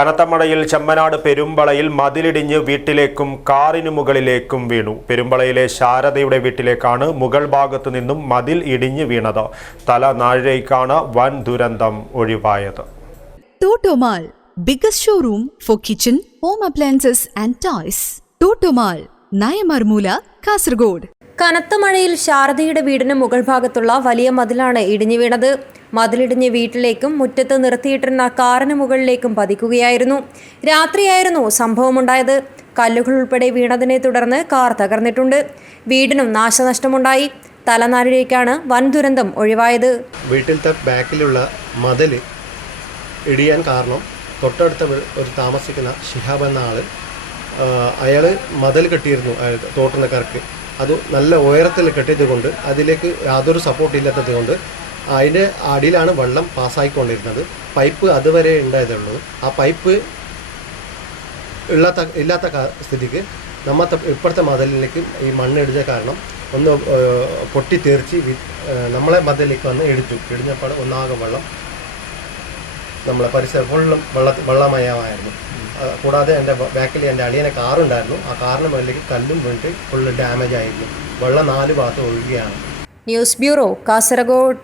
കനത്ത മഴയിൽ ചെമ്മനാട് പെരുമ്പളയിൽ മതിലിടിഞ്ഞ് വീട്ടിലേക്കും കാറിനു മുകളിലേക്കും വീണു. പെരുമ്പളയിലെ ശാരദയുടെ വീട്ടിലേക്കാണ് മുകൾ ഭാഗത്തു നിന്നും മതിൽ ഇടിഞ്ഞ് വീണത്. തല നാഴേക്കാണ് വൻ ദുരന്തം ഒഴിവായത്. Tottomall biggest showroom for kitchen home appliances and toys Tottomall Nayamarmoola Kasaragod. കനത്ത മഴയിൽ ശാരദയുടെ വീടിന് മുകൾ ഭാഗത്തുള്ള വലിയ മതിലാണ് ഇടിഞ്ഞു വീണത്. മതിലിടിഞ്ഞ് വീട്ടിലേക്കും മുറ്റത്ത് നിർത്തിയിട്ടിരുന്ന കാറിന് മുകളിലേക്കും പതിക്കുകയായിരുന്നു. രാത്രിയായിരുന്നു സംഭവമുണ്ടായത്. കല്ലുകൾ ഉൾപ്പെടെ വീണതിനെ തുടർന്ന് കാർ തകർന്നിട്ടുണ്ട്. വീടിനും നാശനഷ്ടമുണ്ടായി. തലനാരിലേക്കാണ് വൻ ദുരന്തം ഒഴിവായത്. വീട്ടിലത്തെ ബാക്കിലുള്ള മതിൽ ഇടിയാൻ കാരണം തൊട്ടടുത്ത ഒരു താമസിക്കുന്ന ഷിഹാബ് എന്ന ആൾ അയാൾ മതിൽ കെട്ടിയിരുന്നു തോട്ടുന്നക്കാർക്ക് അത് നല്ല ഉയരത്തിൽ കെട്ടിയത് കൊണ്ട് അതിലേക്ക് യാതൊരു സപ്പോർട്ട് ഇല്ലാത്തത് കൊണ്ട് അതിന്റെ അടിയിലാണ് വെള്ളം പാസ്സായിക്കൊണ്ടിരുന്നത്. പൈപ്പ് അതുവരെ ഉണ്ടായതുള്ളൂ ആ പൈപ്പ് ഇല്ലാത്ത ഇല്ലാത്ത സ്ഥിതിക്ക് നമ്മത്തെ ഇപ്പോഴത്തെ മതിലിലേക്ക് ഈ മണ്ണ് ഇടിച്ച കാരണം ഒന്ന് പൊട്ടി പൊട്ടിത്തെറിച്ച് നമ്മളെ മതിലേക്ക് വന്ന് ഇടിച്ചു ഇടിഞ്ഞപ്പോൾ ഒന്നാകെ വെള്ളം നമ്മളെ പരിസരം ഫുള്ളും വെള്ള വെള്ളമയമായിരുന്നു. കൂടാതെ എന്റെ ബാക്കിൽ എന്റെ അളിയനെ കാറുണ്ടായിരുന്നു. ആ കാറിന് മുകളിലേക്ക് കല്ലും വീണിട്ട് ഫുള്ള് ഡാമേജ് ആയിരുന്നു. വെള്ളം നാല് ഭാഗത്ത് ഒഴുകുകയാണ് ന്യൂസ് ബ്യൂറോ കാസർഗോഡ്.